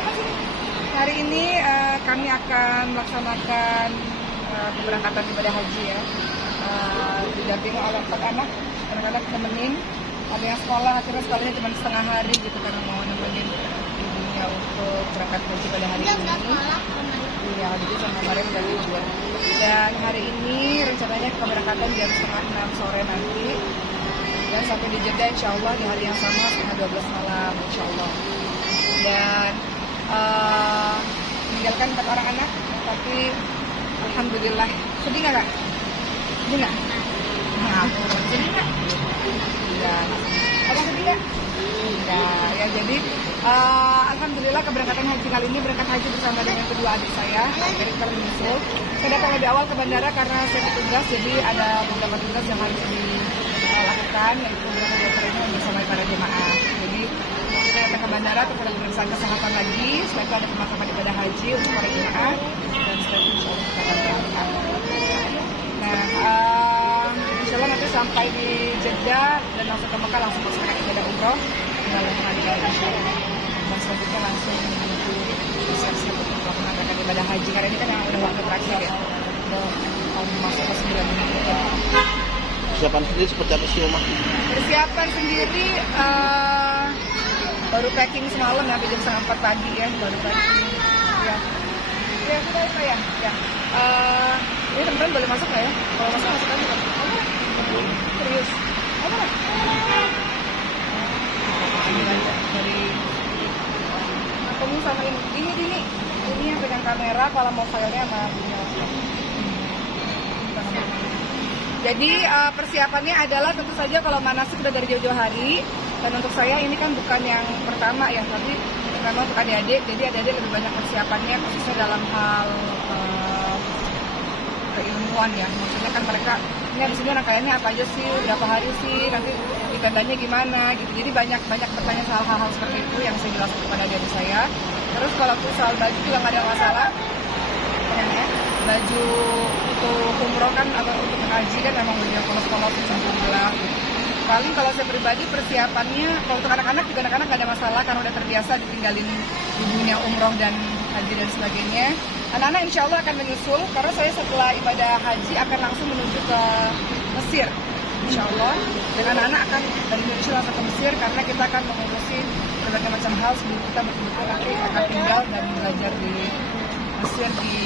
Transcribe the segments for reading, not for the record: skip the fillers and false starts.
apa sih? Hari ini kami akan melaksanakan keberangkatan ibadah haji ya. Didampingi oleh 4 anak-anak nemenin. Ada yang sekolah, akhirnya sekolahnya cuma setengah hari gitu karena mau nemenin ibunya untuk berangkat haji pada hari ini. Iya, jadi sama kemarin udah libur. Dan hari ini rencananya keberangkatan jam setengah 6 sore nanti. Dan sampai di Jeddah insya Allah di hari yang sama setengah 12 malam insya Allah. Dan meninggalkan 4 orang anak, tapi alhamdulillah. Sedih nggak Kak? Sedih nggak? Nah, sedih nggak? Tidak. Apa sedih nggak? Tidak. Ya jadi alhamdulillah keberangkatan haji kali ini berangkat haji bersama dengan kedua adik saya dari Permisul. Saya datang lebih awal ke bandara karena saya bertugas, jadi ada beberapa tugas yang harus dilakukan, yaitu beberapa dokter ini bersama para jemaah. Jadi kita datang ke bandara untuk ada pemeriksaan kesehatan lagi, setelah itu ada pemakaman ibadah haji untuk para jemaah, dan setelah itu insya Allah kita akan berangkat. Nah, insya Allah nanti sampai di Jeddah dan langsung ke Mekah, langsung melaksanakan ibadah umroh dalam pengadilan insya Allah. Dan selanjutnya langsung menuju siap-siap untuk melaksanakan ibadah haji, karena ini kan yang udah waktu terakhir ya, udah masuk ke 9 minggu. Persiapan sendiri seperti apa sih Oma? Persiapan sendiri baru packing semalam ya, jam setengah 4 pagi ya, baru packing. Ya sudah itu ya. Ini teman-teman boleh masuk nggak ya? Kalau masuk aja kan? Serius? Apa nggak? Dari kamu sama ini yang pegang kamera, kalau mau filenya sama ini. Jadi persiapannya adalah tentu saja kalau manasik sudah dari jauh-jauh hari, dan untuk saya ini kan bukan yang pertama ya, tapi memang untuk adik-adik, jadi adik-adik lebih banyak persiapannya khususnya dalam hal keilmuan ya. Maksudnya kan mereka ini habis ini rangkaiannya apa aja sih, berapa hari sih, nanti di tendanya gimana gitu. Jadi banyak bertanya soal hal-hal seperti itu yang saya jelaskan kepada adik saya. Terus kalau soal baju juga nggak ada masalah. Ya, baju untuk umroh kan atau untuk haji kan memang banyak polos-polos alhamdulillah. Paling kalau saya pribadi persiapannya, kalau untuk anak-anak juga anak-anak nggak ada masalah karena udah terbiasa ditinggalin ibunya umroh dan haji dan sebagainya. Anak-anak insya Allah akan menyusul karena saya setelah ibadah haji akan langsung menuju ke Mesir insya Allah. Dan anak-anak akan dari Indonesia langsung ke Mesir karena kita akan mengurusi berbagai macam hal sebelum kita betul-betul nanti akan tinggal dan belajar di Mesir di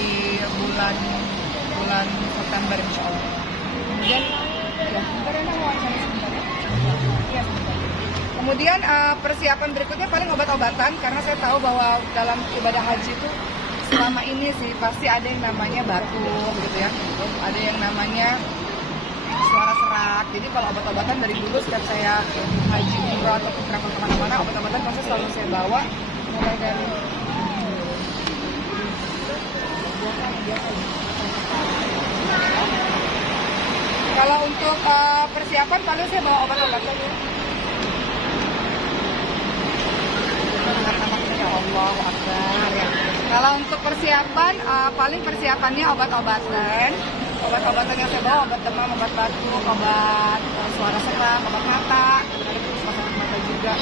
bulan September insya Allah. Kemudian ya, bentar ya mau wawancara sebentar ya. Ya, sebentar. Kemudian persiapan berikutnya paling obat-obatan karena saya tahu bahwa dalam ibadah haji itu selama ini sih pasti ada yang namanya batuk gitu ya, ada yang namanya suara serak. Jadi kalau obat-obatan dari dulu setiap saya haji umroh atau travel kemana-mana, obat-obatan pasti selalu saya bawa mulai dari kalau untuk persiapan paling saya bawa obat-obatan ya. Ya Allah Akbar ya. Kalau untuk persiapan paling persiapannya obat-obatan yang saya bawa, obat demam, obat batuk, obat suara serak, obat mata, ada masalah mata juga,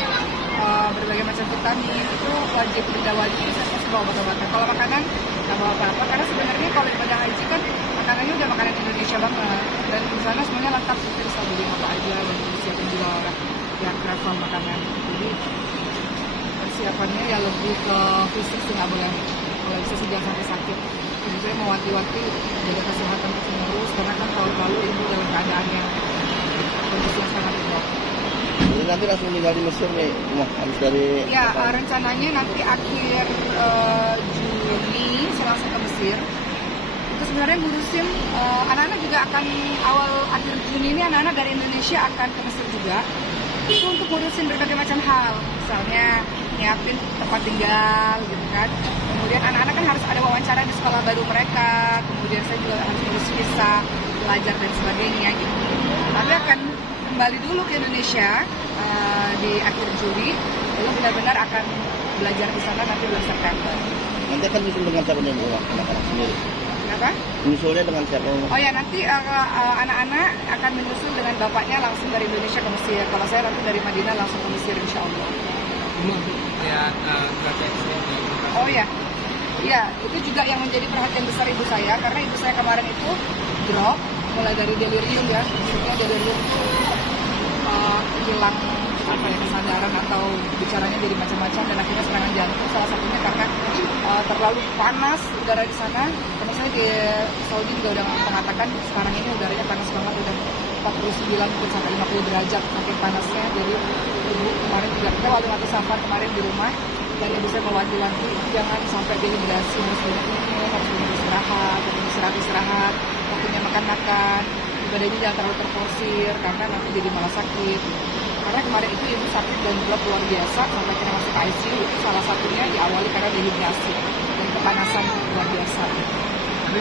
berbagai macam vitamin itu wajib saya bawa obat-obatan. Kalau makanan nggak bawa apa-apa karena sebenarnya kalau ibadah haji kan makanannya udah makanan Indonesia banget dan di sana semuanya lengkap, kita bisa beli apa aja dan disiapin juga oleh pihak travel makanan. Jadi persiapannya ya lebih ke fisik sih, nggak boleh kalau bisa sih jangan sampai sakit. Jadi saya mau wanti-wanti jaga kesehatan terus karena kan tahun lalu ibu dalam keadaan yang kondisi yang sangat drop. Jadi nanti langsung tinggal di Mesir nih, habis dari ya rencananya nanti akhir Juni saya langsung ke Mesir. Itu sebenarnya ngurusin anak-anak juga akan akhir Juni ini anak-anak dari Indonesia akan ke Mesir juga. Itu untuk ngurusin berbagai macam hal, misalnya nyiapin tempat tinggal gitu kan. Kemudian anak-anak kan harus ada wawancara di sekolah baru mereka, kemudian saya juga harus ngurus visa, belajar dan sebagainya gitu. Tapi akan kembali dulu ke Indonesia di akhir Juli, lalu benar-benar akan belajar di sana nanti bulan September. Nanti akan nyusul dengan siapa nih Bu? Anak-anak sendiri? Kenapa? Menyusulnya dengan siapa? Oh ya, nanti anak-anak akan menyusul dengan bapaknya langsung dari Indonesia ke Mesir. Kalau saya nanti dari Madinah langsung ke Mesir insya Allah. Lihat cuaca ekstrim Oh ya, iya itu juga yang menjadi perhatian besar ibu saya karena ibu saya kemarin itu drop mulai dari delirium ya, maksudnya delirium itu hilang apa ya kesadaran atau bicaranya jadi macam-macam dan akhirnya serangan jantung salah satunya karena terlalu panas udara di sana. Karena saya di Saudi juga udah mengatakan sekarang ini udaranya panas banget, udah 49 mungkin sampai 50 derajat saking panasnya. Jadi ibu kemarin juga kita waktu waktu safar kemarin di rumah dan ibu saya mewanti-wanti jangan sampai dehidrasi, harus banyak minum, harus banyak istirahat, waktunya makan, badannya jangan terlalu terforsir karena nanti jadi malah sakit. Karena kemarin itu ibu sakit dan drop luar biasa sampai kena masuk ICU, itu salah satunya diawali karena dehidrasi dan kepanasan luar biasa. Tapi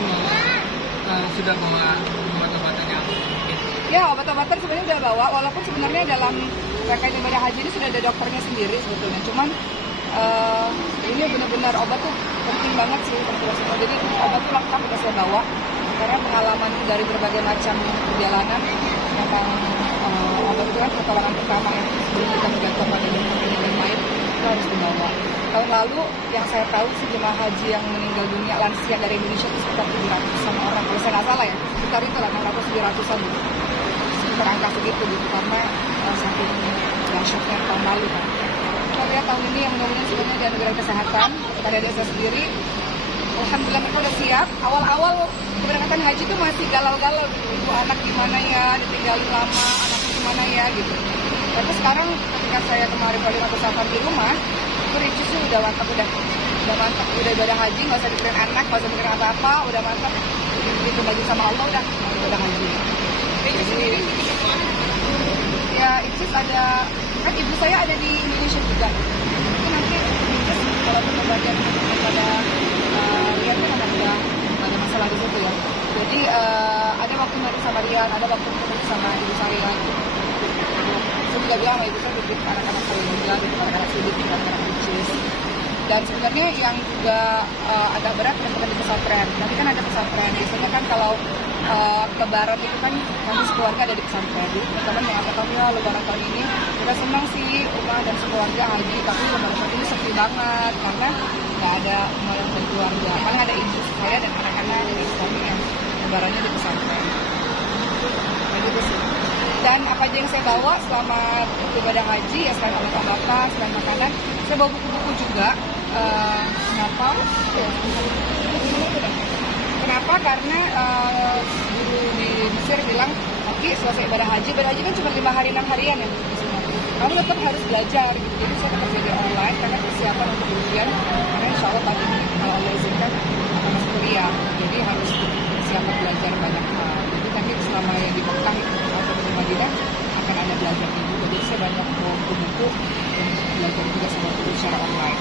sudah bawa obat-obatan yang mungkin? Ya, obat-obatan sebenarnya udah bawa, walaupun sebenarnya dalam rangkaian ibadah haji ini sudah ada dokternya sendiri sebetulnya. Cuman ini benar-benar obat tuh penting banget sih untuk semua. Jadi obat tuh lengkap udah saya bawa karena pengalaman dari berbagai macam perjalanan memang obat itu kan pertolongan pertama yang sebelum kita bergantung pada dokter dan lain itu harus dibawa. Tahun lalu yang saya tahu sih jemaah haji yang meninggal dunia lansia dari Indonesia itu sekitar 700-an orang, kalau saya nggak salah ya, sekitar itu lah 600-700-an gitu. Sekitar angka segitu gitu karena saking dahsyatnya tahun lalu kan. Kita lihat tahun ini yang mudah-mudahan sebenarnya dari negara kesehatan kepada desa sendiri, alhamdulillah mereka udah siap. Awal-awal keberangkatan haji itu masih galau-galau, ibu anak gimana ya, ditinggalin lama, anak gimana ya gitu. Tapi sekarang ketika saya kemarin kali waktu safar di rumah, itu ricisnya udah mantap, udah ibadah haji, nggak usah mikirin anak, nggak usah mikirin apa-apa, udah mantap. Begitu bagi sama Allah udah mau ibadah haji. Jadi sendiri ya Icis ada, kan ibu saya ada di Indonesia juga. Itu nanti Icis kalau pembagian pada Rian kan udah ada masalah di situ ya. Jadi ada waktu nanti sama Rian, ada waktu ketemu sama ibu saya. Saya juga bilang sama ibu saya titip anak-anak saya juga, gitu anak-anak Sidik dan anak Icis. Dan sebenarnya yang juga agak berat teman-teman di pesantren. Nanti kan ada pesantren. Biasanya kan kalau lebaran itu kan kami sekeluarga ada di pesantren. Jadi teman-teman mengatakan ya lebaran tahun ini kita senang sih rumah dan sekeluarga haji, tapi lebaran tahun ini sepi banget karena nggak ada rumah dan keluarga. Paling ada ibu saya dan anak-anak dari suami yang lebarannya di pesantren. Nah gitu sih. Dan apa aja yang saya bawa selama ibadah haji ya selain obat-obatan, selain makanan, saya bawa buku-buku juga. Kenapa? Kenapa? Karena guru di Mesir bilang, oke selesai ibadah haji kan cuma 5 hari 6 harian ya. Kamu tetap harus belajar gitu. Jadi saya tetap belajar online karena persiapan untuk ujian. Karena insya Allah tahun ini kalau Allah izinkan akan masuk kuliah. Jadi harus persiapan belajar banyak hal. Jadi nanti selama yang di Mekah atau di Madinah akan ada belajar juga. Jadi saya banyak buku-buku dan belajar juga sama guru secara online.